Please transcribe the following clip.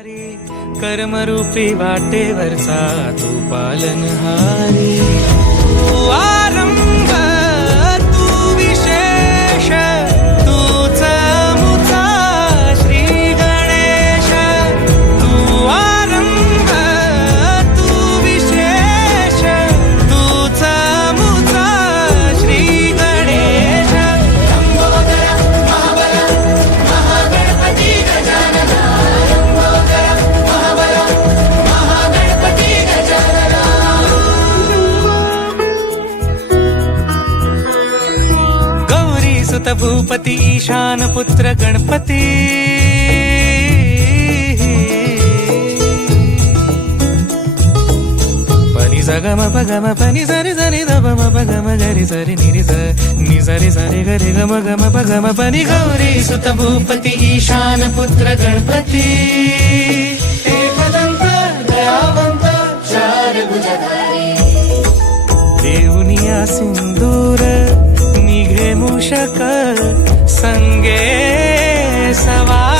कर्मरूपी वाटेवरचा तू पालनहारी, तू आरंभ तू विशेष, तूच मुचा श्री गणेश, तू आरंभ तू विशेष, तूच मुचा श्री गणेश. लंबोदर महाबल महागणपती गजानन, सुत भूपती ईशान पुत्र गणपती, पनी सगम पगम पनी सरी सरी दम पगम गरी सरी निरी नि सरी सरी गरी गम गम पगम पनी. गौरी सुत भूपती ईशान पुत्र गणपती, एकदंत दयावंत चार भुजधारी, देऊनिया सिंदूर निघे मूषक संगे सवार.